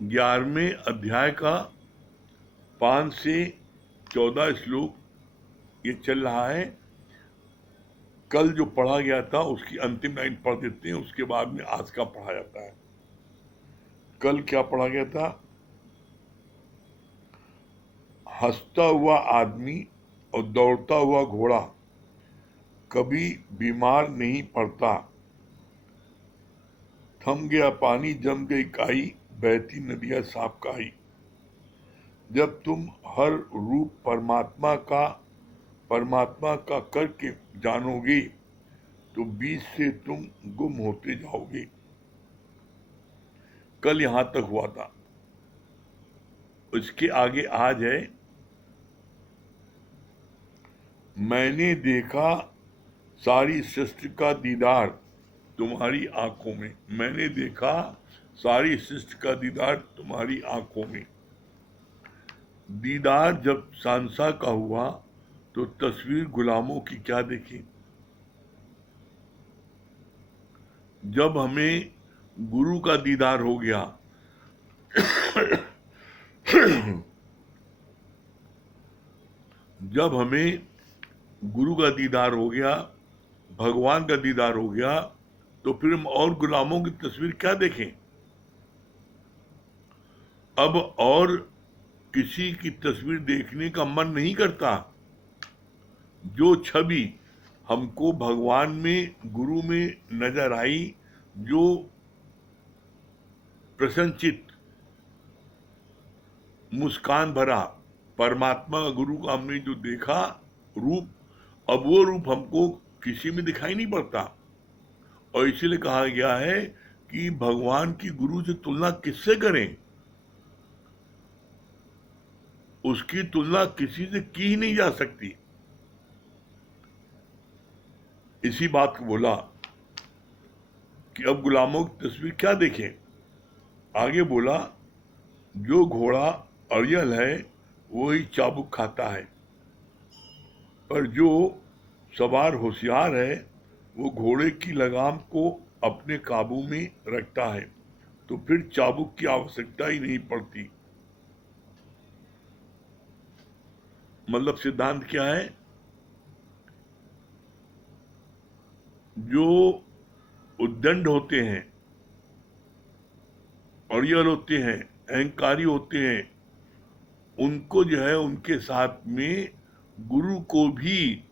11वें अध्याय का 5 से 14 श्लोक ये चल रहा है। कल जो पढ़ा गया था उसकी अंतिम लाइन पढ़ देते हैं, उसके बाद में आज का पढ़ा जाता है। कल क्या पढ़ा गया था? हंसता हुआ आदमी और दौड़ता हुआ घोड़ा कभी बीमार नहीं पड़ता। थम गया पानी, जम गई काई, बहती नदियां साफ काई। जब तुम हर रूप परमात्मा का करके जानोगे तो बीच से तुम गुम होते जाओगे। कल यहां तक हुआ था। उसके आगे आज है, मैंने देखा सारी सृष्टि का दीदार तुम्हारी आंखों में। मैंने देखा सारी सृष्टि का दीदार तुम्हारी आंखों में। दीदार जब सांसा का हुआ तो तस्वीर गुलामों की क्या देखी। जब हमें गुरु का दीदार हो गया जब हमें गुरु का दीदार हो गया, भगवान का दीदार हो गया, तो फिर हम और गुलामों की तस्वीर क्या देखें। अब और किसी की तस्वीर देखने का मन नहीं करता। जो छवि हमको भगवान में, गुरु में नजर आई, जो प्रसन्नचित मुस्कान भरा परमात्मा गुरु का हमने जो देखा रूप, अब वो रूप हमको किसी में दिखाई नहीं पड़ता। और इसीलिए कहा गया है कि भगवान की गुरु से तुलना किससे करें। उसकी तुलना किसी से की ही नहीं जा सकती। इसी बात को बोला कि अब गुलामों की तस्वीर क्या देखें। आगे बोला, जो घोड़ा अड़ियल है वही चाबुक खाता है, पर जो सवार होशियार है वो घोड़े की लगाम को अपने काबू में रखता है, तो फिर चाबुक की आवश्यकता ही नहीं पड़ती। मतलब सिद्धांत क्या है? जो उद्दंड होते हैं, अड़ियल होते हैं, अहंकारी होते हैं, उनको जो है उनके साथ में गुरु को भी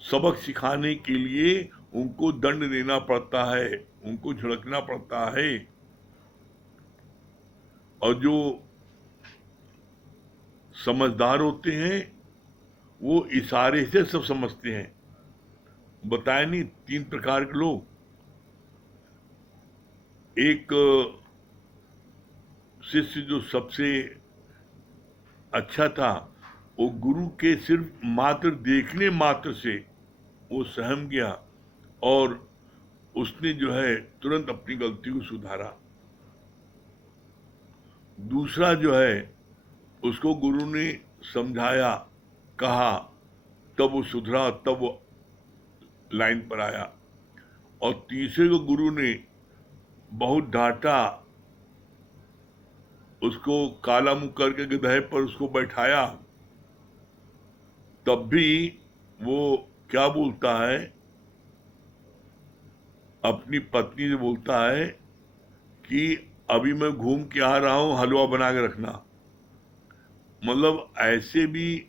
सबक सिखाने के लिए उनको दंड देना पड़ता है, उनको झड़कना पड़ता है। और जो समझदार होते हैं वो इशारे से सब समझते हैं। बताए नहीं 3 प्रकार के लोग। एक शिष्य जो सबसे अच्छा था, वो गुरु के सिर्फ मात्र देखने मात्र से वो सहम गया और उसने जो है तुरंत अपनी गलती को सुधारा। दूसरा जो है उसको गुरु ने समझाया, कहा, तब वो सुधरा, तब वो लाइन पर आया। और तीसरे को गुरु ने बहुत डांटा, उसको काला मुंह करके गधे पर उसको बैठाया, तब भी वो क्या बोलता है, अपनी पत्नी से बोलता है कि अभी मैं घूम के आ रहा हूं, हलवा बना के रखना। मतलब ऐसे भी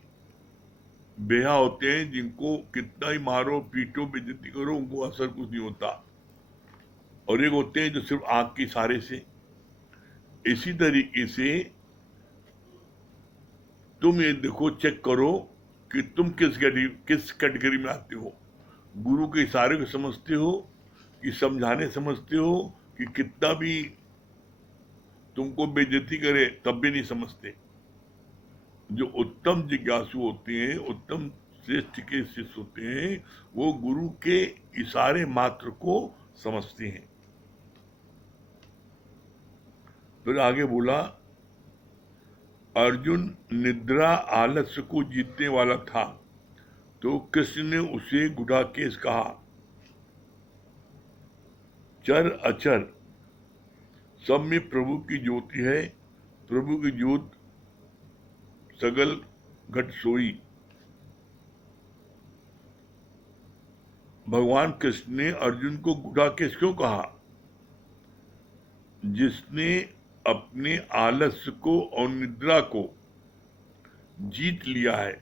बेहा होते हैं जिनको कितना ही मारो पीटो बेइज्जती करो उनको असर कुछ नहीं होता। और एक होते हैं जो सिर्फ आंख के इशारे से। इसी तरीके से तुम ये देखो, चेक करो कि तुम किस कैटेगरी में आते हो। गुरु के इशारे को समझते हो कि समझाने समझते हो कि कितना भी तुमको बेइज्जती करे तब भी नहीं समझते। जो उत्तम जिज्ञासु होते हैं, उत्तम श्रेष्ठ के शिष्य होते हैं, वो गुरु के इशारे मात्र को समझते हैं। फिर आगे बोला, अर्जुन निद्रा आलस्य को जीतने वाला था तो कृष्ण ने उसे गुडाकेश कहा। चर अचर सब में प्रभु की ज्योति है, प्रभु की ज्योत सगल घट सोई। भगवान कृष्ण ने अर्जुन को गुडाकेश क्यों कहा? जिसने अपने आलस्य को और निद्रा को जीत लिया है।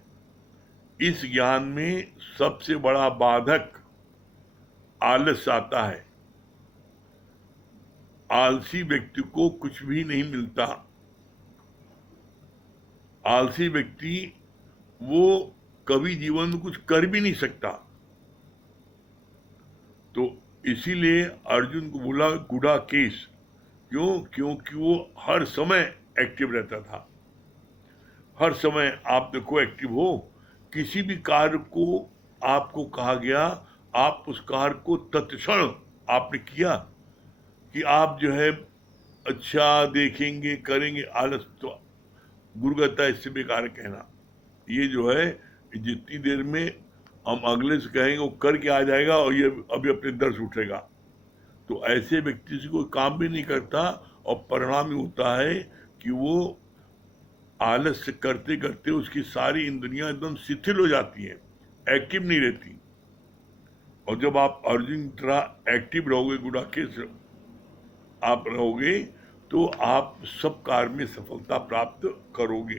इस ज्ञान में सबसे बड़ा बाधक आलस्य आता है। आलसी व्यक्ति को कुछ भी नहीं मिलता। आलसी व्यक्ति वो कभी जीवन में कुछ कर भी नहीं सकता। तो इसीलिए अर्जुन को बोला गुडाकेश। क्यों? क्योंकि वो हर समय एक्टिव रहता था। हर समय आप देखो एक्टिव हो। किसी भी कार्य को आपको कहा गया, आप उस कार्य को तत्क्षण आपने किया कि आप जो है अच्छा देखेंगे करेंगे। आलस तो गुरु कहता है इससे बेकार कहना। ये जो है जितनी देर में हम अगले से कहेंगे वो करके आ जाएगा और ये अभी अपने दर से उठेगा। तो ऐसे व्यक्ति से कोई काम भी नहीं करता और परिणाम ये होता है कि वो आलस्य करते करते उसकी सारी इंद्रियां एकदम शिथिल हो जाती हैं, एक्टिव नहीं रहती। और जब आप अर्जुन की तरह एक्टिव रहोगे, गुडाकेश आप रहोगे, तो आप सब कार्य में सफलता प्राप्त करोगे।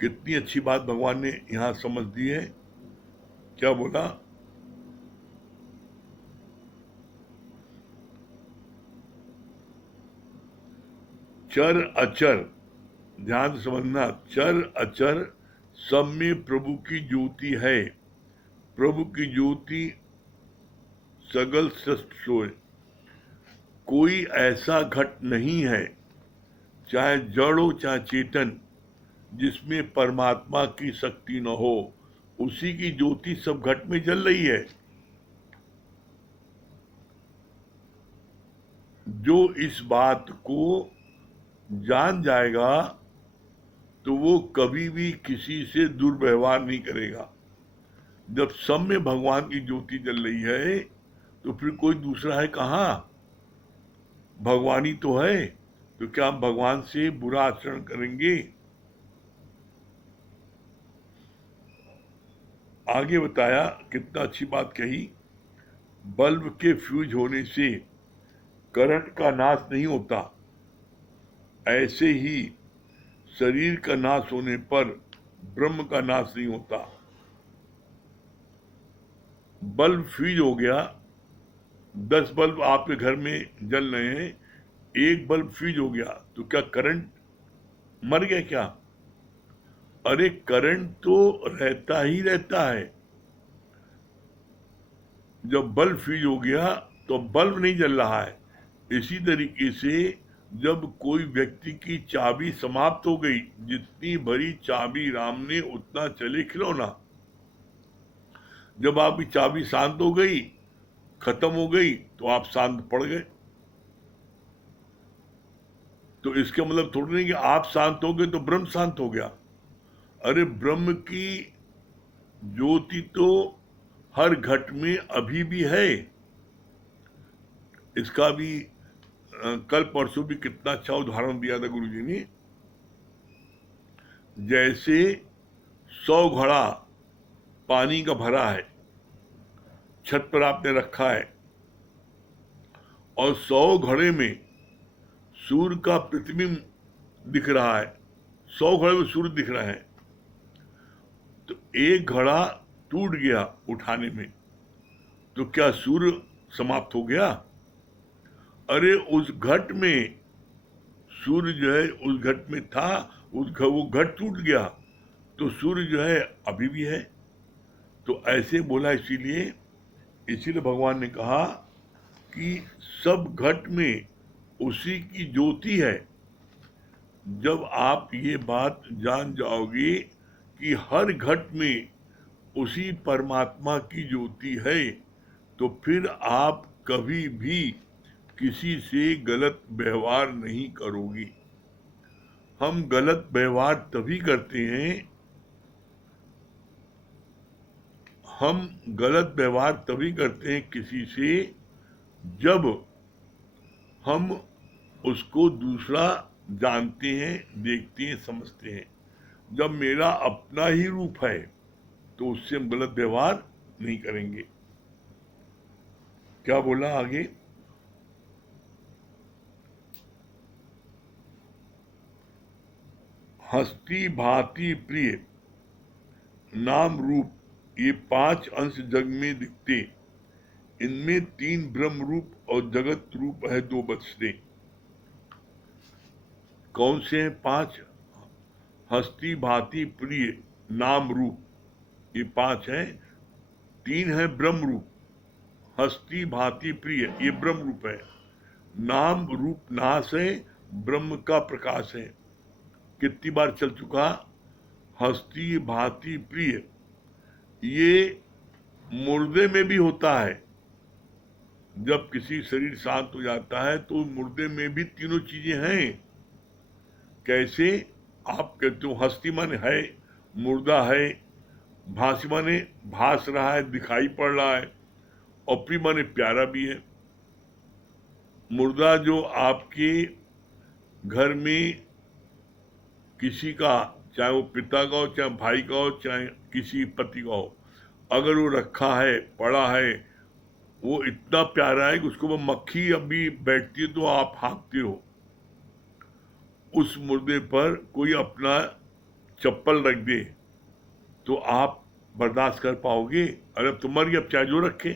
कितनी अच्छी बात भगवान ने यहां समझ दी है। क्या बोला? चर अचर, ध्यान से समझना, चर अचर सब में प्रभु की ज्योति है। प्रभु की ज्योति सगल सृष्टि सोए। कोई ऐसा घट नहीं है, चाहे जड़ हो चाहे चेतन, जिसमें परमात्मा की शक्ति न हो। उसी की ज्योति सब घट में जल रही है। जो इस बात को जान जाएगा तो वो कभी भी किसी से दुर्व्यवहार नहीं करेगा। जब सब में भगवान की ज्योति जल रही है तो फिर कोई दूसरा है कहाँ? भगवान ही तो है। तो क्या हम भगवान से बुरा आचरण करेंगे? आगे बताया, कितना अच्छी बात कही। बल्ब के फ्यूज होने से करंट का नाश नहीं होता, ऐसे ही शरीर का नाश होने पर ब्रह्म का नाश नहीं होता। बल्ब फ्यूज हो गया, 10 बल्ब आपके घर में जल रहे हैं, एक बल्ब फ्यूज हो गया तो क्या करंट मर गया क्या? अरे करंट तो रहता ही रहता है। जब बल्ब फ्यूज हो गया तो बल्ब नहीं जल रहा है। इसी तरीके से जब कोई व्यक्ति की चाबी समाप्त हो गई, जितनी भरी चाबी राम ने उतना चले खिलौना। जब आपकी चाबी शांत हो गई, खत्म हो गई, तो आप शांत पड़ गए। तो इसका मतलब थोड़ी नहीं कि आप शांत हो गए तो ब्रह्म शांत हो गया। अरे ब्रह्म की ज्योति तो हर घट में अभी भी है। इसका भी कल परसों भी कितना अच्छा उदाहरण दिया था गुरुजी ने। जैसे 100 घड़ा पानी का भरा है, छत पर आपने रखा है, और 100 घड़े में सूर्य का प्रतिबिंब दिख रहा है। 100 घड़े में सूर्य दिख रहा है, तो एक घड़ा टूट गया उठाने में, तो क्या सूर्य समाप्त हो गया? अरे उस घट में सूर्य जो है उस घट में था, वो घट टूट गया तो सूर्य जो है अभी भी है। तो ऐसे बोला इसीलिए भगवान ने कहा कि सब घट में उसी की ज्योति है। जब आप ये बात जान जाओगे कि हर घट में उसी परमात्मा की ज्योति है, तो फिर आप कभी भी किसी से गलत व्यवहार नहीं करोगे। हम गलत व्यवहार तभी करते हैं, किसी से, जब हम उसको दूसरा जानते हैं, देखते हैं, समझते हैं। जब मेरा अपना ही रूप है तो उससे हम गलत व्यवहार नहीं करेंगे। क्या बोला आगे? हस्ती भांति प्रिय नाम रूप ये 5 अंश जग में दिखते, इनमें 3 ब्रह्म रूप और जगत रूप है 2 बचते। कौन से हैं 5? हस्ती भांति प्रिय नाम रूप ये 5 हैं। 3 है ब्रह्म रूप, हस्ती भांति प्रिय ये ब्रह्म रूप है, नाम रूप नाश है, ब्रह्म का प्रकाश है। कितनी बार चल चुका? हस्ती भांति प्रिय ये मुर्दे में भी होता है। जब किसी शरीर शांत हो जाता है तो मुर्दे में भी तीनों चीजें हैं। कैसे? आप कहते हो हस्ती माने है, मुर्दा है, भासी माने भास रहा है, दिखाई पड़ रहा है, और प्रिय माने प्यारा भी है। मुर्दा जो आपके घर में किसी का, चाहे वो पिता का हो, चाहे भाई का हो, चाहे किसी पति का हो, अगर वो रखा है, पड़ा है, वो इतना प्यारा है कि उसको वो मक्खी अभी बैठती है तो आप हाँकते हो। उस मुर्दे पर कोई अपना चप्पल रख दे तो आप बर्दाश्त कर पाओगे? अरे अब तो मर गया, अब चाहे जो रखे,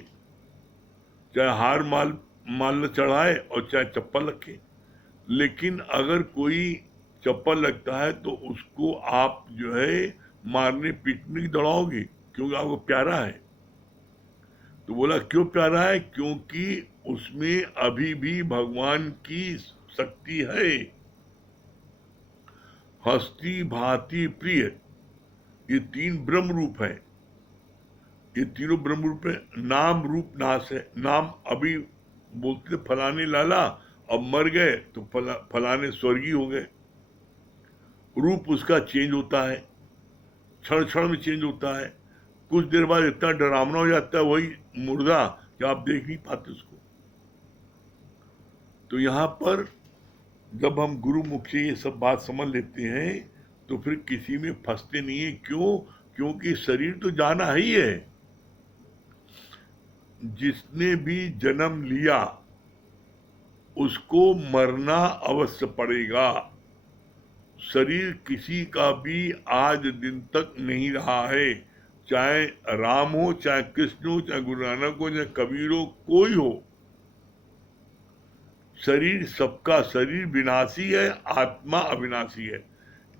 चाहे हार माल चढ़ाए और चाहे चप्पल रखे। लेकिन अगर कोई चप्पल लगता है तो उसको आप जो है मारने पीटने की दौड़ाओगे, क्योंकि आपको प्यारा है। तो बोला क्यों प्यारा है? क्योंकि उसमें अभी भी भगवान की शक्ति है। हस्ती भांति प्रिय ये 3 ब्रह्म रूप है, ये तीनों ब्रह्म रूप है। नाम रूप नाश है। नाम अभी बोलते फलाने लाला, अब मर गए तो फलाने स्वर्गीय हो गए। रूप उसका चेंज होता है, क्षण क्षण में चेंज होता है। कुछ देर बाद इतना डरावना हो जाता है वही मुर्दा कि आप देख नहीं पाते उसको। तो यहाँ पर जब हम गुरु मुख से ये सब बात समझ लेते हैं तो फिर किसी में फंसते नहीं है। क्यों? क्योंकि शरीर तो जाना ही है। जिसने भी जन्म लिया उसको मरना अवश्य पड़ेगा। शरीर किसी का भी आज दिन तक नहीं रहा है, चाहे राम हो, चाहे कृष्ण हो, चाहे गुरु नानक हो, चाहे कबीर हो, कोई हो। शरीर सबका, शरीर विनाशी है, आत्मा अविनाशी है।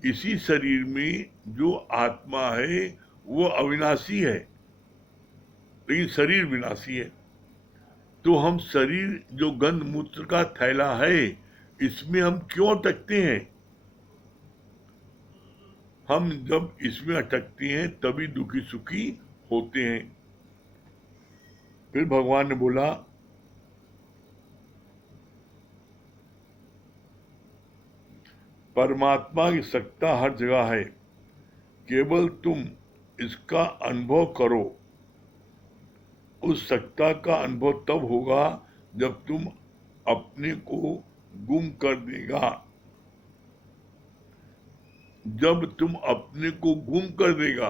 इसी शरीर में जो आत्मा है वो अविनाशी है, लेकिन शरीर विनाशी है। तो हम शरीर जो गंध मूत्र का थैला है, इसमें हम क्यों अटकते हैं? हम जब इसमें अटकते हैं तभी दुखी सुखी होते हैं। फिर भगवान ने बोला परमात्मा की सत्ता हर जगह है, केवल तुम इसका अनुभव करो। उस सत्ता का अनुभव तब होगा जब तुम अपने को गुम कर देगा। जब तुम अपने को गुम कर देगा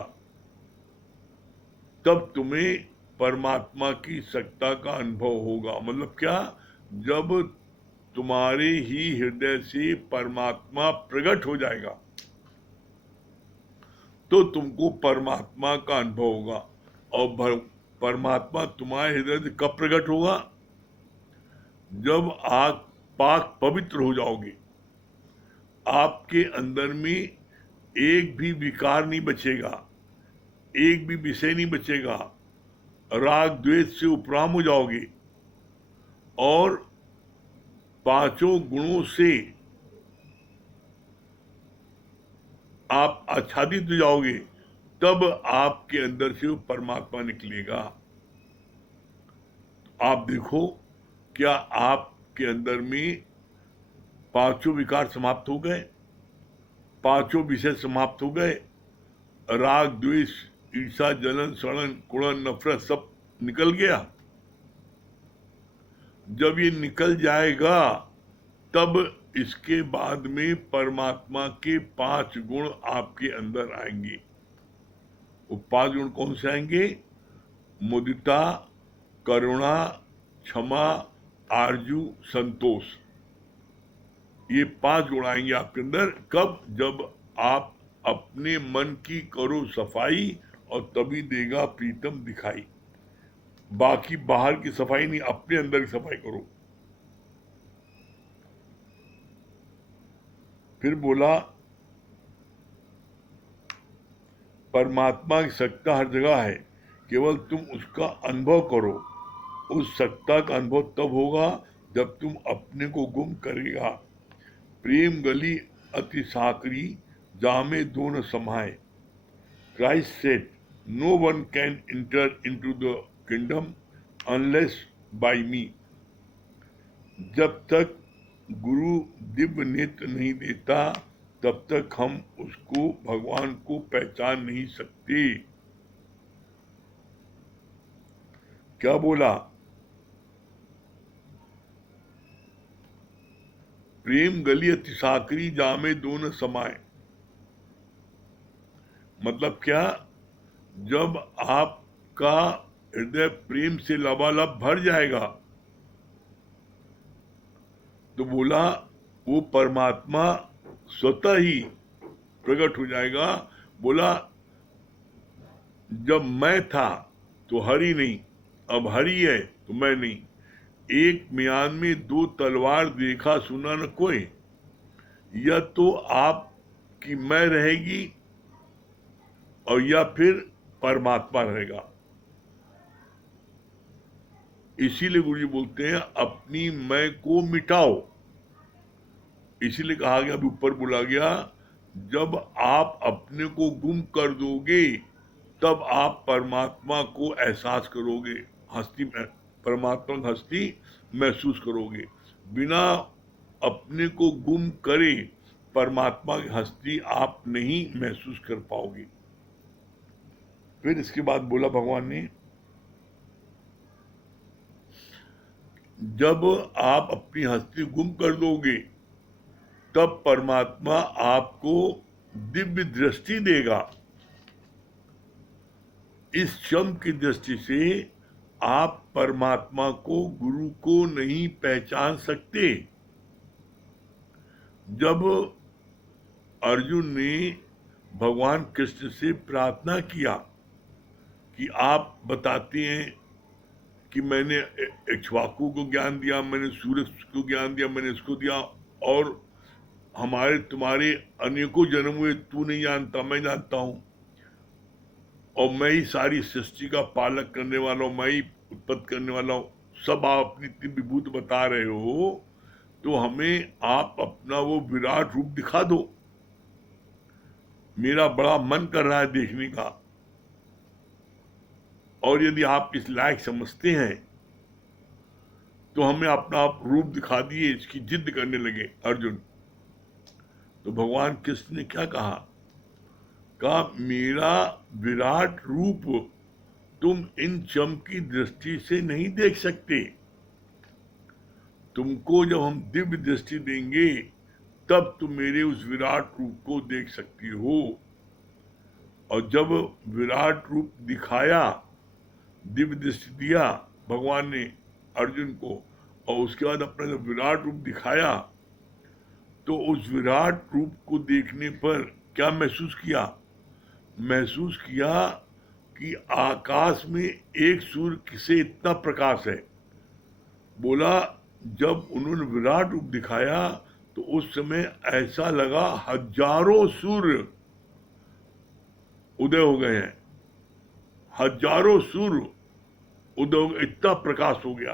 तब तुम्हें परमात्मा की सत्ता का अनुभव होगा। मतलब क्या? जब तुम्हारे ही हृदय से परमात्मा प्रकट हो जाएगा तो तुमको परमात्मा का अनुभव होगा। और परमात्मा तुम्हारे हृदय से कब प्रकट होगा? जब आप पाक पवित्र हो जाओगे, आपके अंदर में एक भी विकार नहीं बचेगा, एक भी विषय नहीं बचेगा, राग द्वेष से उपराम हो जाओगे और 5 गुणों से आप आच्छादित हो जाओगे, तब आपके अंदर से वो परमात्मा निकलेगा। आप देखो, क्या आपके अंदर में 5 विकार समाप्त हो गए? 5 विषय समाप्त हो गए? राग द्वेष ईर्षा जलन सड़न कुड़न नफरत सब निकल गया? जब ये निकल जाएगा तब इसके बाद में परमात्मा के 5 गुण आपके अंदर आएंगे। वो 5 गुण कौन से आएंगे? मुदिता, करुणा, क्षमा, आरजू, संतोष। ये 5 गुण आएंगे आपके अंदर। कब? जब आप अपने मन की करो सफाई, और तभी देगा प्रीतम दिखाई। बाकी बाहर की सफाई नहीं, अपने अंदर की सफाई करो। फिर बोला परमात्मा की सत्ता हर जगह है, केवल तुम उसका अनुभव करो। उस सत्ता का अनुभव तब होगा जब तुम अपने को गुम करेगा। प्रेम गली अति साकरी, जामे दो न समाये। Christ said, "No one can enter into the kingdom unless by me." जब तक गुरु दिव्य नेत्र नहीं देता तब तक हम उसको, भगवान को पहचान नहीं सकते। क्या बोला? प्रेम गली अति साकरी, जामे दो न समाये। मतलब क्या? जब आपका हृदय प्रेम से लबालब भर जाएगा तो बोला वो परमात्मा स्वतः ही प्रकट हो जाएगा। बोला जब मैं था तो हरि नहीं, अब हरि है तो मैं नहीं। एक म्यान में 2 तलवार, देखा सुना न कोई। या तो आपकी मैं रहेगी और या फिर परमात्मा रहेगा। इसीलिए गुरु जी बोलते हैं अपनी मैं को मिटाओ। इसीलिए कहा गया, अभी ऊपर बोला गया, जब आप अपने को गुम कर दोगे तब आप परमात्मा को एहसास करोगे, हस्ती में परमात्मा की हस्ती महसूस करोगे। बिना अपने को गुम करे परमात्मा की हस्ती आप नहीं महसूस कर पाओगे। फिर इसके बाद बोला भगवान ने, जब आप अपनी हस्ती गुम कर दोगे तब परमात्मा आपको दिव्य दृष्टि देगा। इस क्षम की दृष्टि से आप परमात्मा को, गुरु को नहीं पहचान सकते। जब अर्जुन ने भगवान कृष्ण से प्रार्थना किया कि आप बताते हैं कि मैंने इक्ष्वाकु को ज्ञान दिया, मैंने सूरज को ज्ञान दिया, मैंने इसको दिया, और हमारे तुम्हारे अनेकों जन्म हुए, तू नहीं जानता, मैं जानता हूं, और मैं ही सारी सृष्टि का पालक करने वाला हूं, मैं ही उत्पत्ति करने वाला हूं, सब आप अपनी इतनी विभूत बता रहे हो, तो हमें आप अपना वो विराट रूप दिखा दो। मेरा बड़ा मन कर रहा है देखने का, और यदि आप इस लायक समझते हैं तो हमें अपना आप रूप दिखा दिए। इसकी जिद करने लगे अर्जुन। तो भगवान कृष्ण ने क्या कहा? मेरा विराट रूप तुम इन चम की दृष्टि से नहीं देख सकते। तुमको जब हम दिव्य दृष्टि देंगे तब तुम मेरे उस विराट रूप को देख सकती हो। और जब विराट रूप दिखाया, दिव्य दृष्टि दिया भगवान ने अर्जुन को, और उसके बाद अपना जब विराट रूप दिखाया तो उस विराट रूप को देखने पर क्या महसूस किया? महसूस किया कि आकाश में एक सूर्य से इतना प्रकाश है। बोला जब उन्होंने विराट रूप दिखाया तो उस समय ऐसा लगा हजारों सूर्य उदय हो गए हैं, हजारों सूर्य उदय हो गए, इतना प्रकाश हो गया।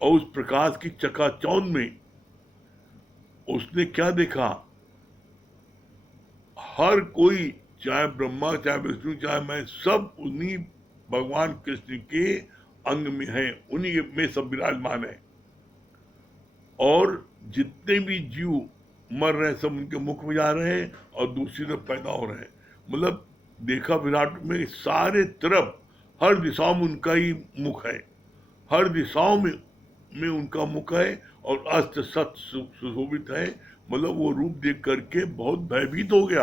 और उस प्रकाश की चकाचौंध में उसने क्या देखा? हर कोई, चाहे ब्रह्मा, चाहे विष्णु, चाहे मैं, सब उन्हीं भगवान कृष्ण के अंग में है, उन्हीं में सब विराजमान है। और जितने भी जीव मर रहे हैं सब उनके मुख में जा रहे हैं और दूसरी तरफ पैदा हो रहे हैं। मतलब देखा विराट में सारे तरफ, हर दिशाओं में उनका ही मुख है, हर दिशाओं में में उनका मुख है और अस्त्र सत सुशोभित है। मतलब वो रूप देख करके बहुत भयभीत हो गया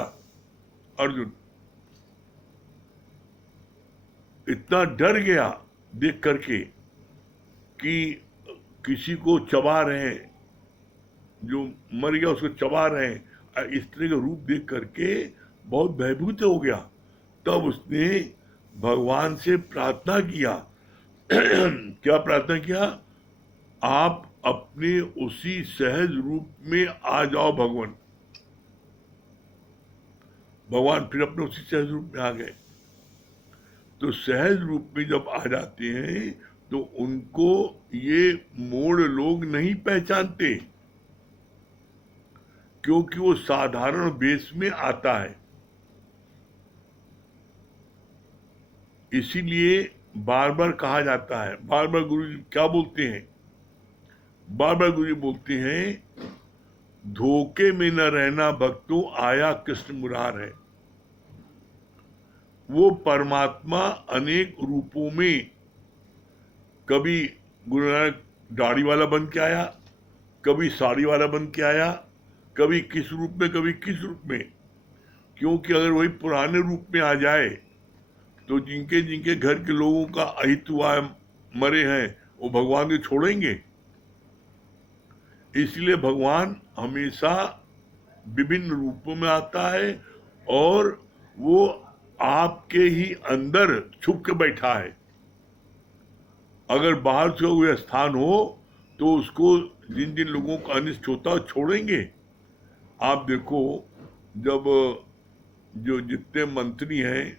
अर्जुन, इतना डर गया देख करके कि किसी को चबा रहे हैं, जो मर गया उसको चबा रहे हैं, इस तरह का रूप देख करके बहुत भयभीत हो गया। तब उसने भगवान से प्रार्थना किया क्या प्रार्थना किया? आप अपने उसी सहज रूप में आ जाओ भगवान। भगवान फिर अपने उसी सहज रूप में आ गए। तो सहज रूप में जब आ जाते हैं तो उनको ये मूढ़ लोग नहीं पहचानते, क्योंकि वो साधारण वेश में आता है। इसीलिए बार बार कहा जाता है, बार बार गुरु जी क्या बोलते हैं? बार बार गुरु जी बोलते हैं, धोखे में न रहना भक्तों, आया कृष्ण मुरार है। वो परमात्मा अनेक रूपों में, कभी गुरु नानक दाढ़ी वाला बन के आया, कभी साड़ी वाला बन के आया, कभी किस रूप में, कभी किस रूप में। क्योंकि अगर वही पुराने रूप में आ जाए तो जिनके जिनके घर के लोगों का अहित हुआ है, मरे हैं, वो भगवान को छोड़ेंगे। इसलिए भगवान हमेशा विभिन्न रूपों में आता है और वो आपके ही अंदर छुप के बैठा है। अगर बाहर से कोई स्थान हो तो उसको जिन जिन लोगों का अनिष्ट होता है छोड़ेंगे। आप देखो, जब जो जितने मंत्री हैं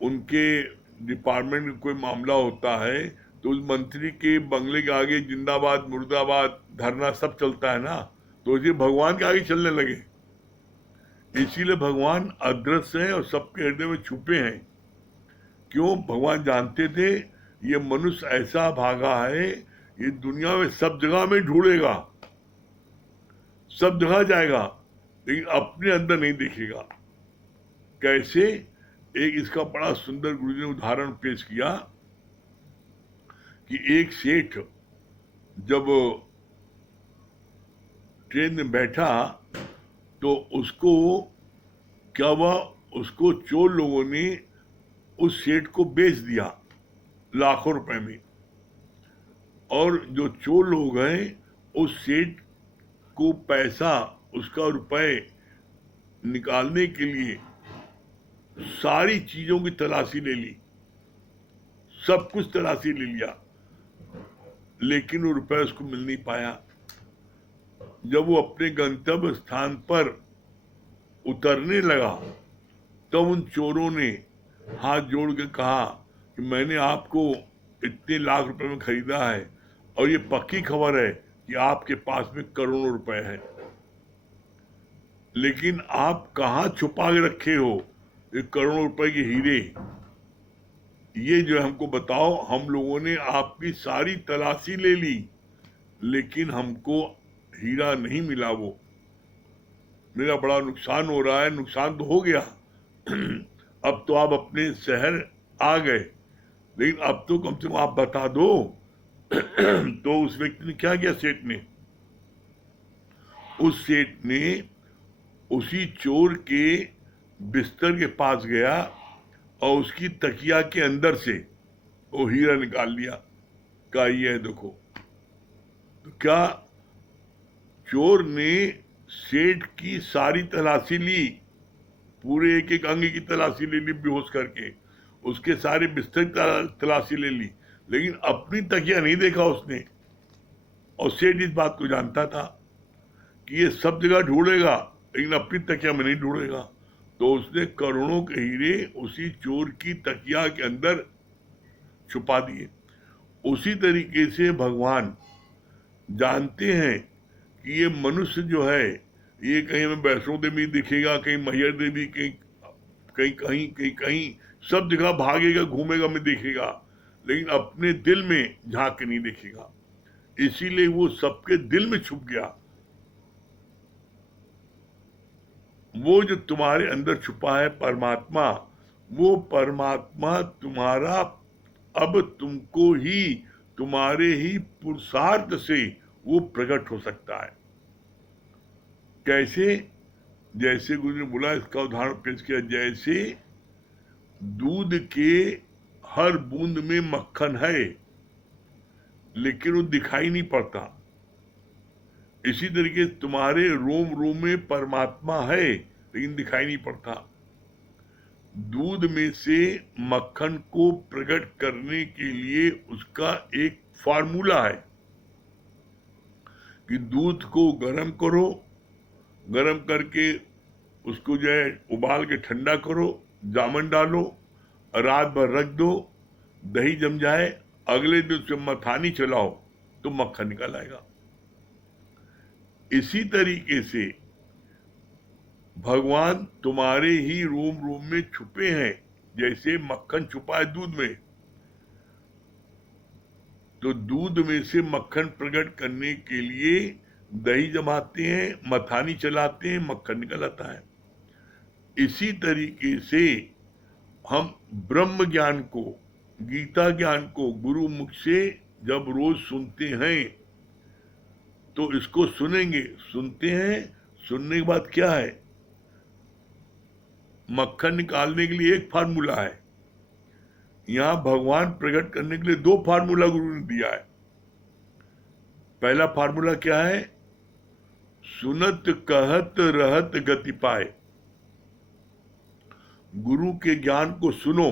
उनके डिपार्टमेंट में कोई मामला होता है तो उस मंत्री के बंगले के आगे जिंदाबाद मुर्दाबाद धरना सब चलता है ना, तो ये भगवान के आगे चलने लगे। इसीलिए भगवान अदृश्य हैं और सबके हृदय में छुपे हैं। क्यों? भगवान जानते थे ये मनुष्य ऐसा भागा है, ये दुनिया में सब जगह में ढूंढेगा, सब जगह जाएगा, लेकिन अपने अंदर नहीं देखेगा। कैसे? एक इसका बड़ा सुंदर गुरुजी ने उदाहरण पेश किया कि एक सेठ जब ट्रेन में बैठा तो उसको क्या हुआ, उसको चोर लोगों ने उस सेठ को बेच दिया लाखों रुपए में। और जो चोर लोग हैं उस सेठ को पैसा, उसका रुपए निकालने के लिए सारी चीजों की तलाशी ले ली, सब कुछ तलाशी ले लिया, लेकिन वो रुपए उसको मिल नहीं पाया। जब वो अपने गंतव्य स्थान पर उतरने लगा तब उन चोरों ने हाथ जोड़ के कहा कि मैंने आपको इतने लाख रुपए में खरीदा है और ये पक्की खबर है कि आपके पास में करोड़ों रुपए हैं, लेकिन आप कहाँ छुपा के रखे हो ये करोड़ों रुपए के हीरे? ये जो हमको बताओ। हम लोगों ने आपकी सारी तलाशी ले ली लेकिन हमको हीरा नहीं मिला। वो मेरा बड़ा नुकसान हो रहा है। नुकसान तो हो गया अब तो आप अपने शहर आ गए, लेकिन अब तो कम से कम आप बता दो तो उस व्यक्ति ने क्या किया? सेठ ने, उस सेठ ने उसी चोर के बिस्तर के पास गया और उसकी तकिया के अंदर से वो हीरा निकाल लिया। कहा ये है देखो। तो क्या चोर ने सेठ की सारी तलाशी ली, पूरे एक एक अंग की तलाशी ले ली बेहोश करके, उसके सारे बिस्तर की तलाशी ले ली, लेकिन अपनी तकिया नहीं देखा उसने। और सेठ इस बात को जानता था कि ये सब जगह ढूंढेगा लेकिन अपनी तकिया में नहीं ढूंढेगा, तो उसने करोड़ों के हीरे उसी चोर की तकिया के अंदर छुपा दिए। उसी तरीके से भगवान जानते हैं कि ये मनुष्य जो है ये कहीं हमें वैष्णो देवी दिखेगा, कहीं मैहर देवी, कहीं कहीं कहीं कहीं कहीं सब जगह भागेगा, घूमेगा, में देखेगा, लेकिन अपने दिल में झांक के नहीं देखेगा। इसीलिए वो सबके दिल में छुप गया। वो जो तुम्हारे अंदर छुपा है परमात्मा, वो परमात्मा तुम्हारा अब तुमको ही तुम्हारे ही पुरुषार्थ से वो प्रकट हो सकता है। कैसे? जैसे गुरु ने बोला, इसका उदाहरण पेश किया, जैसे दूध के हर बूंद में मक्खन है लेकिन वो दिखाई नहीं पड़ता, इसी तरीके तुम्हारे रोम रोम में परमात्मा है लेकिन दिखाई नहीं पड़ता। दूध में से मक्खन को प्रकट करने के लिए उसका एक फार्मूला है कि दूध को गर्म करो, गर्म करके उसको जो है उबाल के ठंडा करो, जामन डालो, रात भर रख दो, दही जम जाए, अगले दिन से मथानी चलाओ तो मक्खन निकल आएगा। इसी तरीके से भगवान तुम्हारे ही रोम रोम में छुपे हैं, जैसे मक्खन छुपा है दूध में, तो दूध में से मक्खन प्रकट करने के लिए दही जमाते हैं, मथानी चलाते हैं, मक्खन निकल आता है। इसी तरीके से हम ब्रह्म ज्ञान को, गीता ज्ञान को गुरु मुख से जब रोज सुनते हैं तो इसको सुनेंगे, सुनते हैं, सुनने के बाद क्या है, मक्खन निकालने के लिए एक फार्मूला है, यहां भगवान प्रकट करने के लिए दो फार्मूला गुरु ने दिया है। पहला फार्मूला क्या है? सुनत कहत रहत गति पाए। गुरु के ज्ञान को सुनो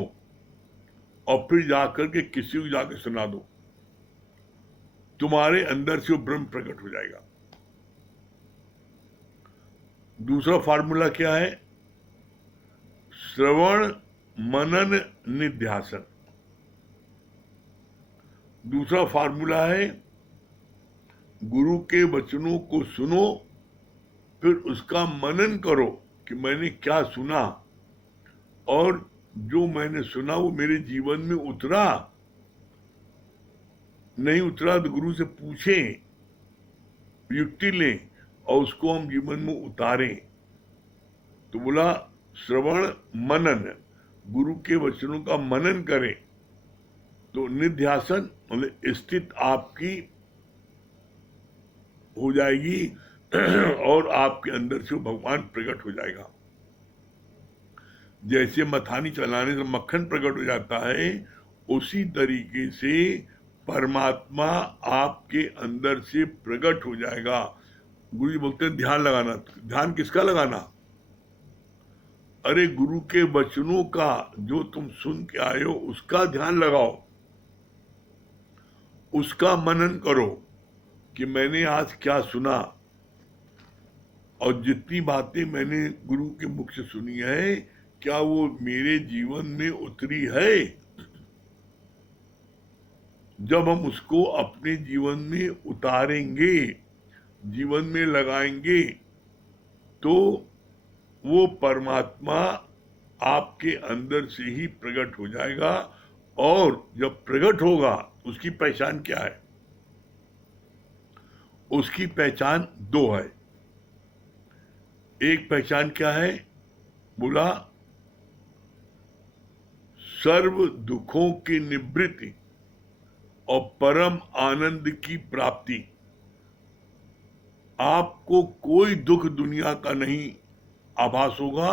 और फिर जाकर के किसी को जाकर सुना दो, तुम्हारे अंदर से वो ब्रह्म प्रकट हो जाएगा। दूसरा फार्मूला क्या है? श्रवण मनन निध्यासन। दूसरा फार्मूला है गुरु के वचनों को सुनो, फिर उसका मनन करो कि मैंने क्या सुना और जो मैंने सुना वो मेरे जीवन में उतरा, नहीं उतरा तो गुरु से पूछें, युक्ति लें और उसको हम जीवन में उतारें। तो बोला श्रवण मनन, गुरु के वचनों का मनन करें तो निध्यासन मतलब स्थित आपकी हो जाएगी और आपके अंदर से भगवान प्रकट हो जाएगा। जैसे मथानी चलाने से मक्खन प्रकट हो जाता है, उसी तरीके से परमात्मा आपके अंदर से प्रकट हो जाएगा। गुरु जी बोलते हैं ध्यान लगाना। ध्यान किसका लगाना? अरे गुरु के वचनों का, जो तुम सुन के आए हो उसका ध्यान लगाओ, उसका मनन करो कि मैंने आज क्या सुना और जितनी बातें मैंने गुरु के मुख से सुनी है क्या वो मेरे जीवन में उतरी है। जब हम उसको अपने जीवन में उतारेंगे, जीवन में लगाएंगे, तो वो परमात्मा आपके अंदर से ही प्रकट हो जाएगा। और जब प्रकट होगा उसकी पहचान क्या है? उसकी पहचान दो है। एक पहचान क्या है? बोला सर्व दुखों की निवृत्ति और परम आनंद की प्राप्ति। आपको कोई दुख दुनिया का नहीं आभास होगा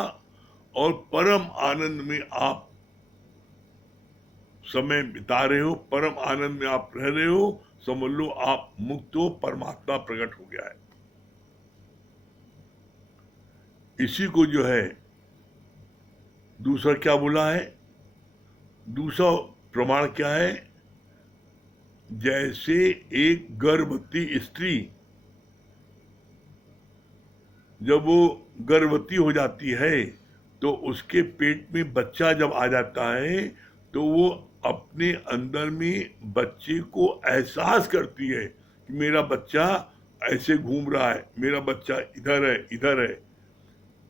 और परम आनंद में आप समय बिता रहे हो, परम आनंद में आप रह रहे हो, समझ लो आप मुक्त हो, परमात्मा प्रकट हो गया है। इसी को जो है दूसरा क्या बोला है? दूसरा प्रमाण क्या है? जैसे एक गर्भवती स्त्री जब वो गर्भवती हो जाती है तो उसके पेट में बच्चा जब आ जाता है तो वो अपने अंदर में बच्चे को एहसास करती है कि मेरा बच्चा ऐसे घूम रहा है, मेरा बच्चा इधर है, इधर है।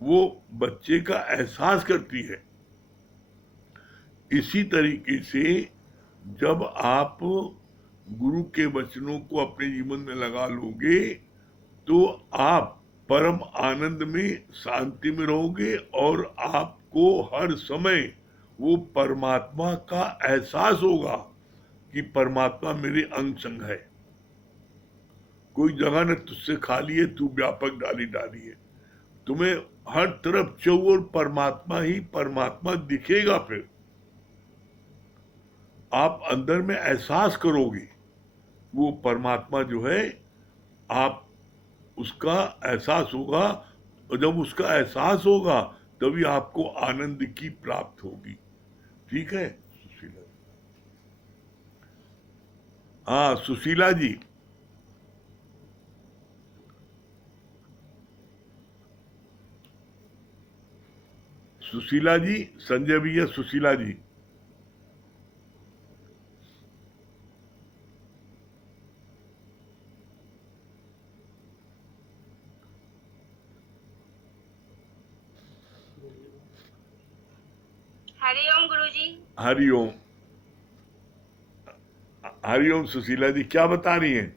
वो बच्चे का एहसास करती है। इसी तरीके से जब आप गुरु के वचनों को अपने जीवन में लगा लोगे तो आप परम आनंद में, शांति में रहोगे और आपको हर समय वो परमात्मा का एहसास होगा। कि परमात्मा मेरे अंग संग है, कोई जगह न तुझसे खाली है, तू व्यापक डाली डाली है। तुम्हें हर तरफ चौओर परमात्मा ही परमात्मा दिखेगा। फिर आप अंदर में एहसास करोगे वो परमात्मा जो है, आप उसका एहसास होगा, और जब उसका एहसास होगा तभी आपको आनंद की प्राप्त होगी। ठीक है सुशीला? हाँ सुशीला जी। सुशीला जी, संजय भैया, सुशीला जी। हरिओम गुरुजी। हरिओम। हरिओम सुशीला जी, क्या बता रही हैं?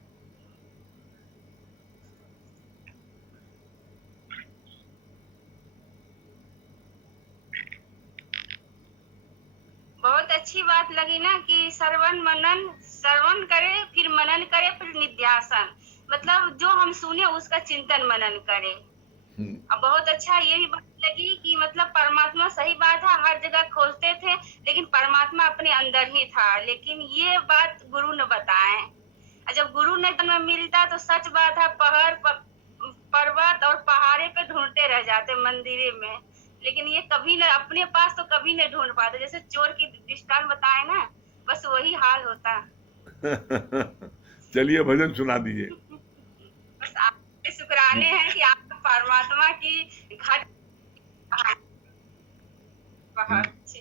बहुत अच्छी बात लगी ना कि श्रवण करे, फिर मनन करे, फिर निध्यासन, मतलब जो हम सुने उसका चिंतन मनन करे। हम्म, अब बहुत अच्छा ये भी बात लगी कि मतलब परमात्मा, सही बात है, हर जगह खोजते थे लेकिन परमात्मा अपने अंदर ही था। लेकिन ये बात गुरु ने बताए, और जब गुरु ने जन्म मिलता तो सच बात है, पर्वत और पहाड़े पे ढूंढते रह जाते, मंदिरे में। लेकिन ये कभी न अपने पास तो कभी नहीं ढूंढ पाते, जैसे चोर की दृष्टांत बताए ना, बस वही हाल होता। चलिए भजन सुना दीजिए। बस आपके शुक्राने हैं कि आप परमात्मा की घट बहुत अच्छी।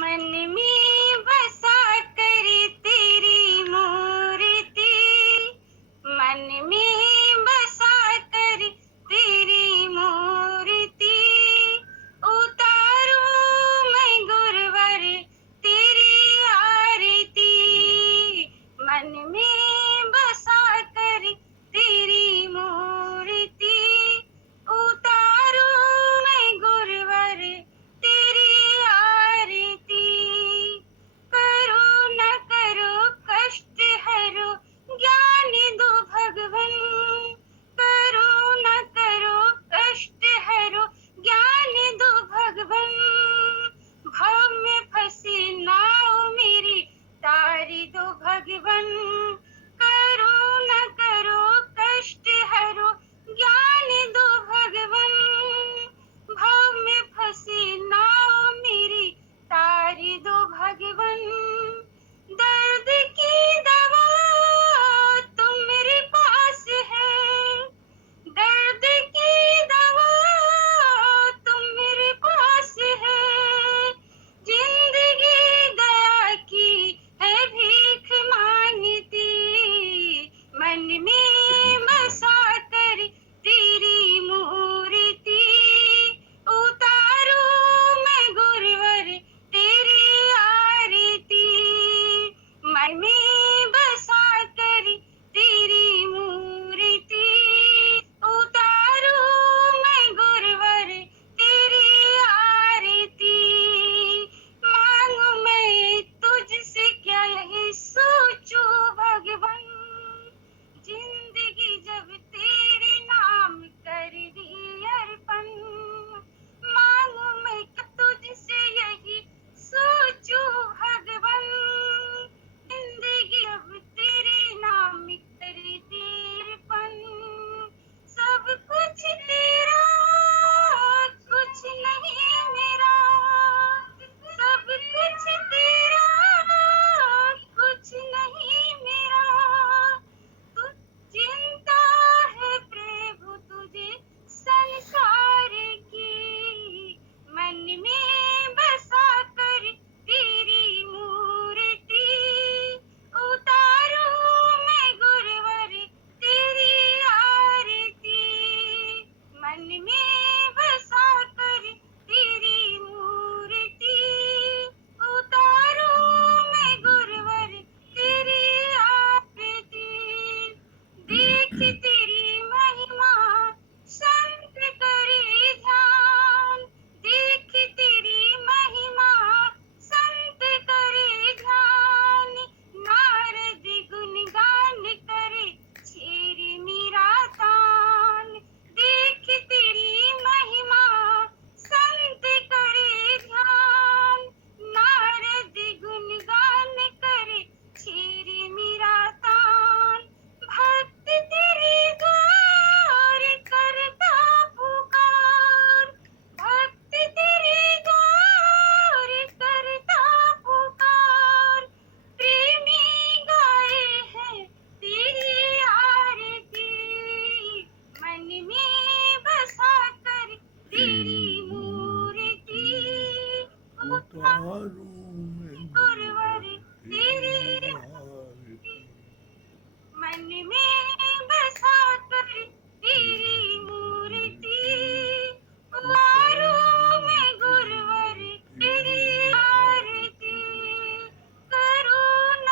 मन में बसा कर तेरी मूर्ति, मन में बसा कर तेरी मूर्ति, उतारू मैं गुरुवर तेरी आरती। मन में बसा कर तेरी मूर्ति, उतारू मैं गुरुवर तेरी आरती। कर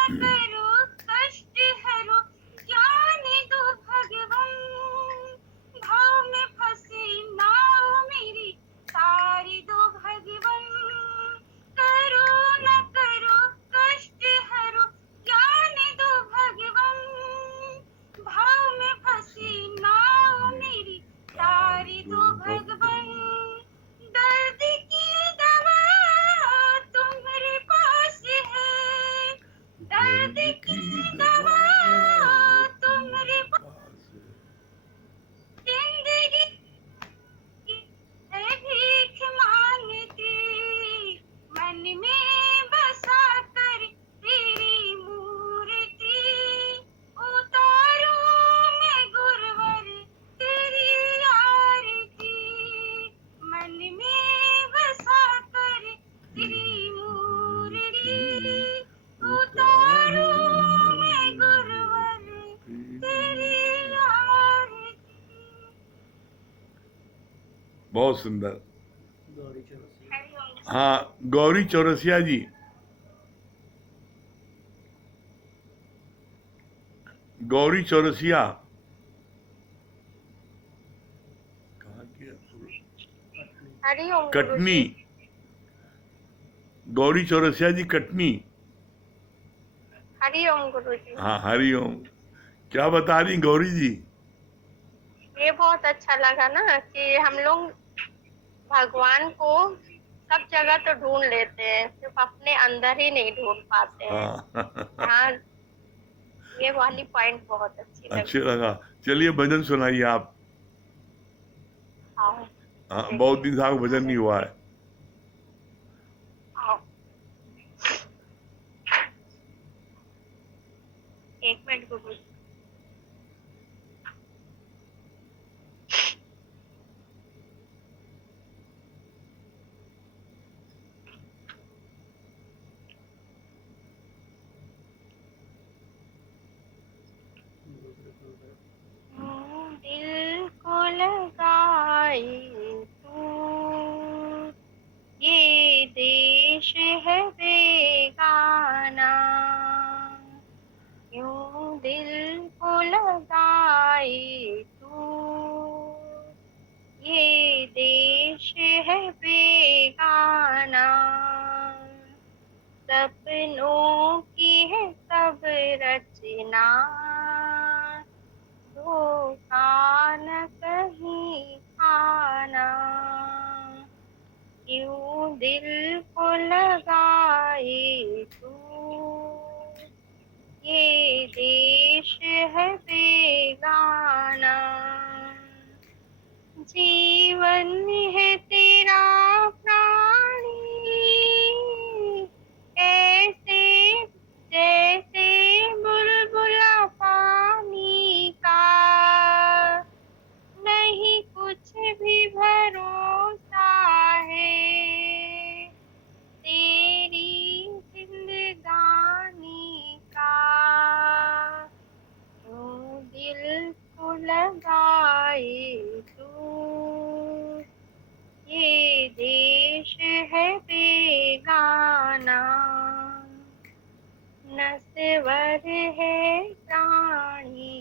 करो कष्ट हरो ज्ञान दो भगवन भाव में फंसी नाव मेरी तारी दो भगवन करो न करो कष्ट हरो ज्ञान दो भगवन भाव में फंसी नाव मेरी तारी दो भगवन दर्द की दवा तुम्हारे पास है दर्द की दवा तुम्हारे पास जिंदगी है भीख मांगती मन में बसा कर तेरी मूर्ति उतारो मैं गुरुवर तेरी आरती मन में बसा कर तेरी मूर्ति उतारो मैं गुरुवर तेरी आरती। बहुत सुंदर। हरिओम। हाँ, गौरी चौरसिया जी, गौरी चौरसिया कहाँ की है? हरिओम कटनी, गौरी चौरसिया जी कटनी। हरिओम गुरुजी। हाँ, हरिओम। क्या बता रही गौरी जी? ये बहुत अच्छा लगा ना कि हम लोग भगवान को सब जगह तो ढूंढ लेते हैं सिर्फ अपने अंदर ही नहीं ढूंढ पाते हैं। हाँ हाँ ये वाली पॉइंट बहुत अच्छी अच्छे लगी। लगा। चलिए भजन सुनाइए आप। आओ हाँ, बहुत दिन से आपका भजन नहीं हुआ है। आओ 1 मिनट गुरुजी। दिल को लगाए तू ये देश है बेगाना यूं दिल को लगाए तू ये देश है बेगाना सपनों की है सब रचना धोखा न कहीं खाना यूं दिल को लगाए तू ये देश है बेगाना जीवन है तेरा प्राणी ऐसे जैसे बुलबुला पानी का नहीं कुछ भी भरोसा है तेरी जिंदगानी का तू दिल को लगाए तू ये देश है बेगाना नस्वर है प्राणी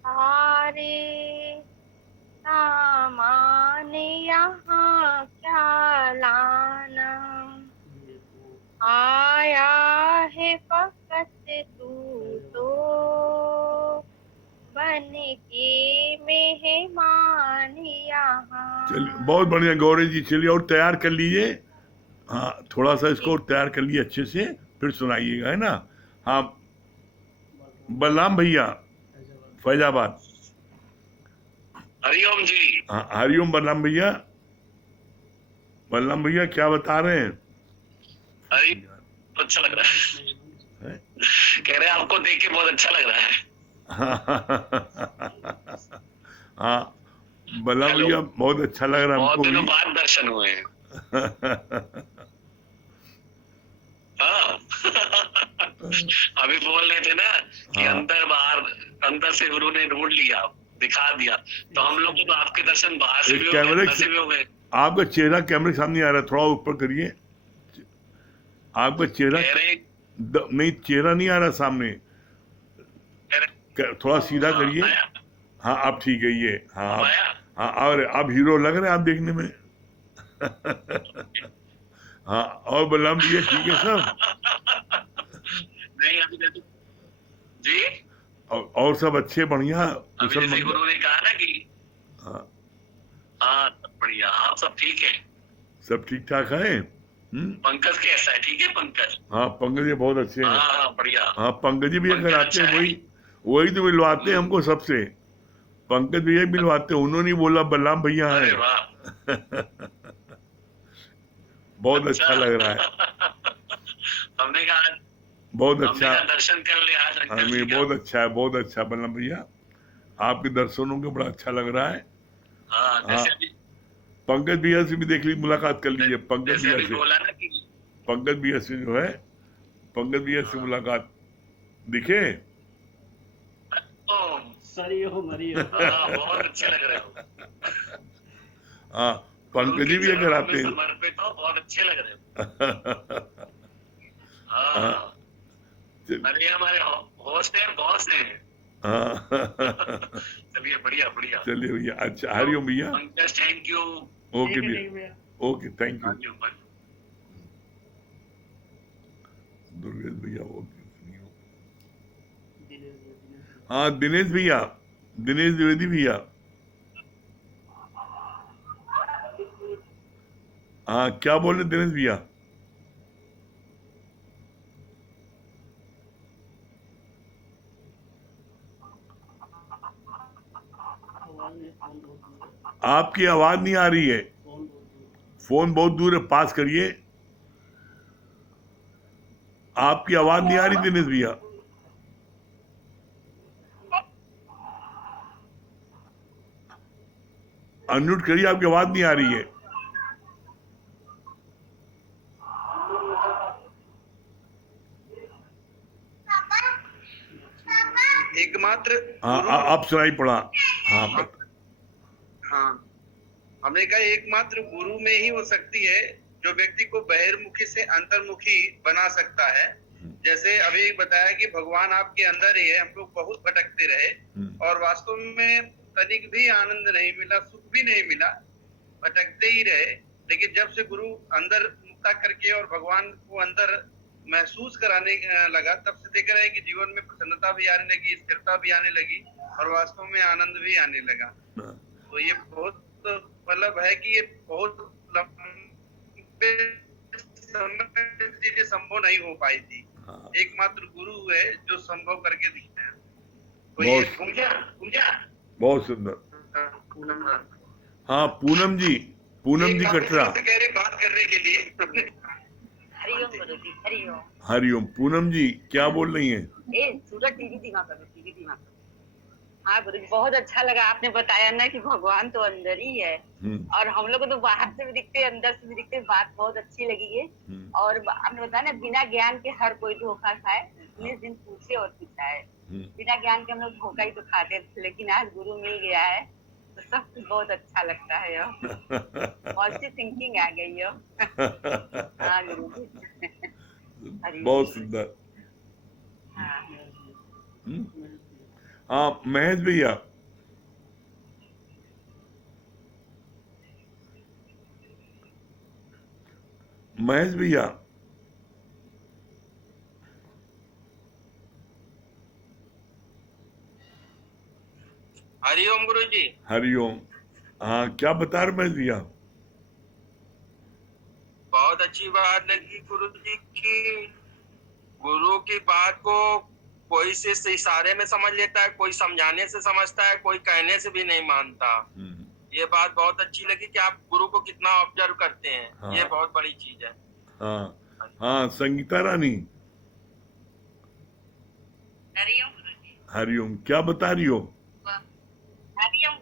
सारे सामान यहाँ क्या लाना आया है फकत तू तो बन के मेहमान यहाँ। चलिए बहुत बढ़िया गौरी जी। चलिए और तैयार कर लीजिए। हाँ, थोड़ा सा इसको और तैयार कर लीजिए अच्छे से, फिर सुनाइएगा, है ना। हाँ, बलराम भैया फैजाबाद। हरिओम जी। हाँ, हरिओम बलराम भैया। बलराम भैया क्या बता रहे हैं? हरि अच्छा लग रहा है। कह रहे हैं आपको देख के बहुत अच्छा लग रहा है। हाँ, बलराम भैया बहुत अच्छा लग रहा है बहुत हमको दिनों भी। बाद दर्शन हुए हैं। हाँ अभी बोल रहे थे ना कि हाँ। अंदर बाहर, अंदर से गुरु ने ढूंढ लिया, दिखा दिया, तो हम लोग को तो आपके दर्शन बाहर से एक भी हो गए, कैमरे अंदर से भी हो गए। आपका चेहरा कैमरे के सामने आ रहा है, थोड़ा ऊपर करिए। आपका चेहरा कह रहे नहीं, चेहरा नहीं आ रहा सामने, थोड़ा सीधा करिए। आया? हाँ अब ठीक है ये। हाँ अब आया? हाँ, और अब हीरो लग रहे हैं आप देखने में। हाँ, और बलराम भैया ठीक है सब? नहीं अभी जैसे जी, और सब अच्छे, बढ़िया, अभी कुशल जैसे मंगल? गुरु ने कहा ना कि हाँ, हाँ सब बढ़िया, आप सब ठीक है। सब ठीक ठाक है। पंकज कैसा है? ठीक है पंकज? हाँ, पंकज जी बहुत अच्छे हैं। हाँ बढ़िया। हाँ, पंकज जी भी अगर पंकज आते अच्छा हैं, है। वही वही तो मिलवाते हैं हमको सबसे। पंकज भैया मिलवाते हैं, उन्होंने ही बोला बलराम भैया अरे हैं। वाह। बहुत अच्छा लग रहा है, हमने कहा बहुत हमने अच्छा। कहा दर्शन कर ले आज अंकल जी हमें का। बहुत अच्छा है, बहुत अच्छा बलराम भैया, आपके दर्शनों के बड़ा अच्छा लग रहा है। हाँ हाँ, जैसे अभी पंकज भैया से भी देख लीजिए, मुलाकात कर लीजिए पंकज जैसे भैया अभी से। बोला ना कि पंकज भैया से जो है, पंकज भैया से मुलाकात दिखे। ओ, हरिओम हरिओम। हाँ बहुत अच्छे लग रहे हो। हाँ, गुरु पंकज के जी भी अगर चरणों में आते हैं। समर्पित हो, बहुत अच्छे लग रहे हो। हाँ हाँ, अरे हमारे होस्ट है, बॉस है। हाँ। चलिए बढ़िया बढ़िया। चलिए भैया, अच्छा, हरिओम भैया। Pankaj thank you. ओके ठीक है भैया, भैया। Okay, thank you. हाँ जी, ऊपर। दुर्गेश भैया ओके। दिनेश भैया, दिनेश भैया। हाँ, दिनेश भैया, दिनेश द्विवेदी भैया। हाँ, क्या बोल रहे दिनेश भैया? आवाज नहीं, फोन बहुत दूर है। आपकी आवाज नहीं आ रही है, फोन बहुत दूर है। फोन बहुत दूर है, पास करिए। आपकी आवाज नहीं आ रही दिनेश भैया। अनम्यूट करिए, आपकी आवाज नहीं आ रही है। एकमात्र हाँ, गुरु। अब सुनाई पड़ा। हाँ, हाँ, हमने कहा एकमात्र गुरु में ही वो शक्ति है जो व्यक्ति को बहिर्मुखी से अंतर्मुखी बना सकता है। जैसे अभी बताया कि भगवान आपके अंदर ही है, हम लोग बहुत भटकते रहे और वास्तव में तनिक भी आनंद नहीं मिला, सुख भी नहीं मिला, भटकते ही रहे। लेकिन जब से गुरु अंदर मुक्ता करके और भगवान को अंदर महसूस कराने लगा, तब से देख रहे हैं कि जीवन में प्रसन्नता भी आने लगी, स्थिरता भी आने लगी और वास्तव में आनंद भी आने लगा। तो ये बहुत मतलब है कि ये बहुत लंबे समय से चीजें संभव नहीं हो पाई थी। एकमात्र गुरु है जो संभव करके दिखते हैं। तो ये बहुत सुंदर। हाँ, पूनम जी कटरा। कह रहे बात करने के लिए। हरिओम गुरु जी, हरिओम। हरिओम। पूनम जी क्या बोल रही हैं? ए सूरज टीवी धीमा करो, टीवी धीमा करो। हाँ गुरु जी, बहुत अच्छा लगा आपने बताया ना कि भगवान तो अंदर ही है और हम लोग को तो बाहर से भी दिखते, अंदर से भी दिखते। बात बहुत अच्छी लगी है। और आपने बताया ना बिना ज्ञान के हर कोई धोखा खाए, इतने दिन पूछे और पिछाए। बिना ज्ञान के हम लोग धोखा ही तो खाते थे, लेकिन आज गुरु मिल गया है तो सब कुछ बहुत अच्छा लगता है। पॉजिटिव थिंकिंग आ गई हो। हाँ गुरु जी। बहुत सुंदर। हाँ। हाँ, महेश भैया। महेश भैया। हरिओम गुरु जी। हरिओम। हाँ, क्या बता रहे महेश भैया? बहुत अच्छी बात लगी गुरु जी की। गुरु की बात को कोई से इशारे में समझ लेता है, कोई समझाने से समझता है, कोई कहने से भी नहीं मानता। ये बात बहुत अच्छी लगी कि आप गुरु को कितना ऑब्जर्व करते हैं। हाँ। ये बहुत बड़ी चीज है। हाँ हाँ, संगीता रानी। हरिओम गुरु जी। हरिओम, क्या बता रही हो? हरिओम।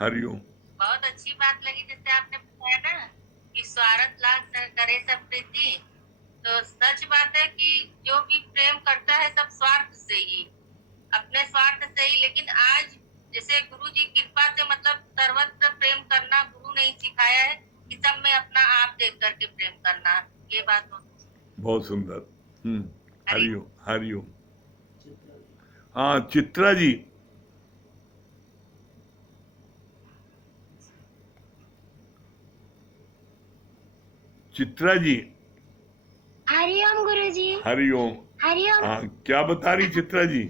हरिओम। बहुत अच्छी बात लगी जैसे आपने बताया ना कि स्वार्थ लाख करे सब प्रीति। तो सच बात है कि जो भी प्रेम करता है सब स्वार्थ से ही, अपने स्वार्थ से ही। लेकिन आज जैसे गुरु जी कृपा से मतलब सर्वत्र प्रेम करना गुरु ने ही सिखाया है कि सब में अपना आप देख करके प्रेम करना। ये बात बहुत सुंदर। हरिओम हरिओम। चित्रा जी। हाँ चित्रा जी, चित्रा जी, हरिओम गुरुजी। हरिओम। हरिओम। हाँ क्या बता रही चित्रा जी?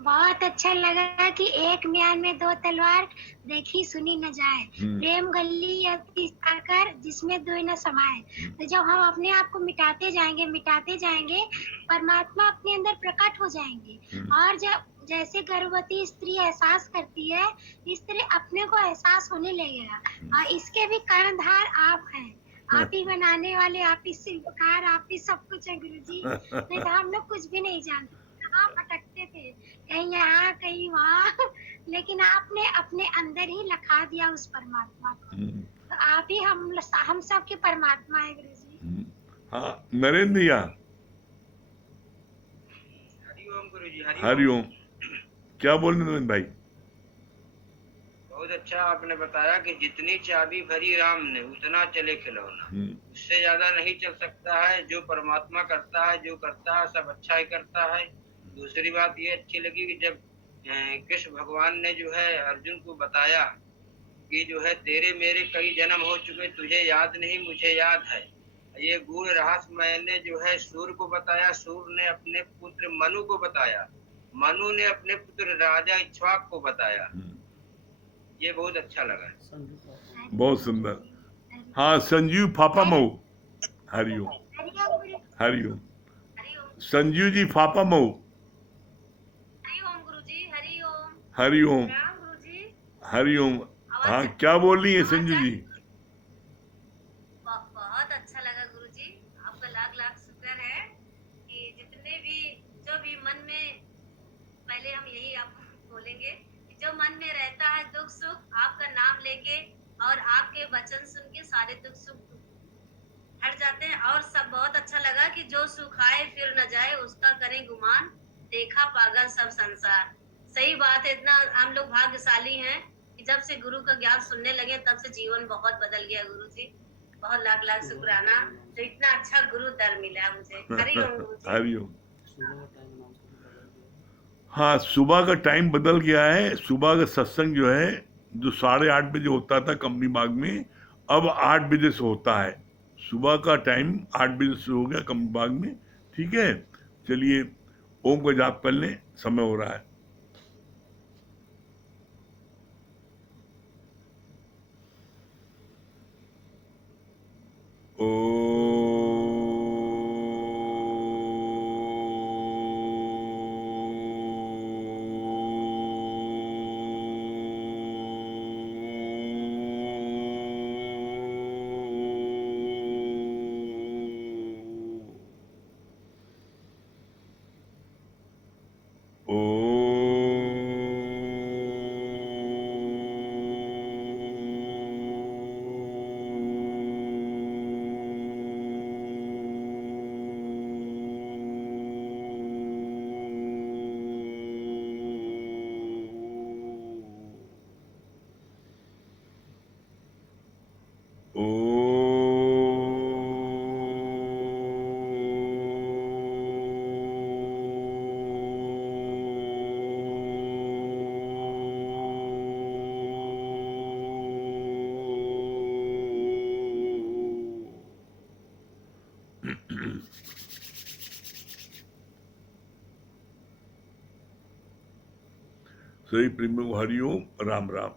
बहुत अच्छा लगा कि एक म्यान में दो तलवार देखी सुनी न जाए, प्रेम गली अति साकर जिसमें दो न समाए। तो जब हम अपने आप को मिटाते जाएंगे परमात्मा अपने अंदर प्रकट हो जाएंगे। और जब जैसे गर्भवती स्त्री एहसास करती है, इस तरह अपने को एहसास होने लगेगा। और इसके भी कर्णधार आप हैं, आप ही बनाने वाले, आप ही शिल्पकार, आप ही सब कुछ है गुरुजी। नहीं तो हम लोग कुछ भी नहीं जानते, कहाँ भटकते थे, कहीं यहाँ कहीं वहाँ, लेकिन आपने अपने अंदर ही लखा दिया उस परमात्मा को। तो आप ही हम सब के परमात्मा है गुरुजी। हाँ नरेंद्र भैया, हरिओम गुरुजी। हरिओम। क्या बोल रहे नरेंद्र भाई? बहुत अच्छा आपने बताया कि जितनी चाबी भरी राम ने उतना चले खिलौना। उससे ज्यादा नहीं चल सकता है। जो परमात्मा करता है, जो करता है सब अच्छा ही करता है। दूसरी बात ये अच्छी लगी कि जब कृष्ण भगवान ने जो है अर्जुन को बताया कि जो है तेरे मेरे कई जन्म हो चुके, तुझे याद नहीं मुझे याद है। ये गूढ़ रहस्य मैंने जो है सूर्य को बताया, सूर्य ने अपने पुत्र मनु को बताया, मनु ने अपने पुत्र राजा इक्ष्वाक को बताया। ये बहुत अच्छा लगा। संजू पापा। बहुत सुंदर। हाँ संजीव फापा मऊ, हरिओम हरिओम गुरु। हरिओम। हरिओम। संजीव जी फापा मऊ, हरिओम गुरुजी। हरिओम। हरिओम राम गुरुजी। हरिओम। हाँ आवाज क्या बोल रही है संजू जी? बहुत अच्छा लगा गुरुजी, आपका लाख लाख शुक्र है कि जितने भी जो भी मन में, पहले हम यही आपको बोलेंगे कि जो मन में रहता है दुख सुख, आपका नाम लेके और आपके वचन सुन के सारे दुख सुख हट जाते हैं। और सब बहुत अच्छा लगा कि जो सुख आए फिर न जाए उसका करें गुमान, देखा पागल सब संसार। सही बात है, इतना हम लोग भाग्यशाली हैं कि जब से गुरु का ज्ञान सुनने लगे तब से जीवन बहुत बदल गया गुरुजी। बहुत लाख लाख शुक्राना, तो इतना अच्छा गुरु दर मिला मुझे। हरिओम गुरुजी। हरिओम। सुबह का टाइम नाम को बदल गया। हाँ सुबह का टाइम बदल गया है। सुबह का सत्संग जो है, जो 8:30 बजे होता था कंपनी बाग में, अब 8 बजे से होता है। सुबह का टाइम 8 बजे से हो गया कंपनी बाग में। ठीक है, चलिए ओम का जाप कर लें, समय हो रहा है। सही प्रेम हरिओम, राम राम।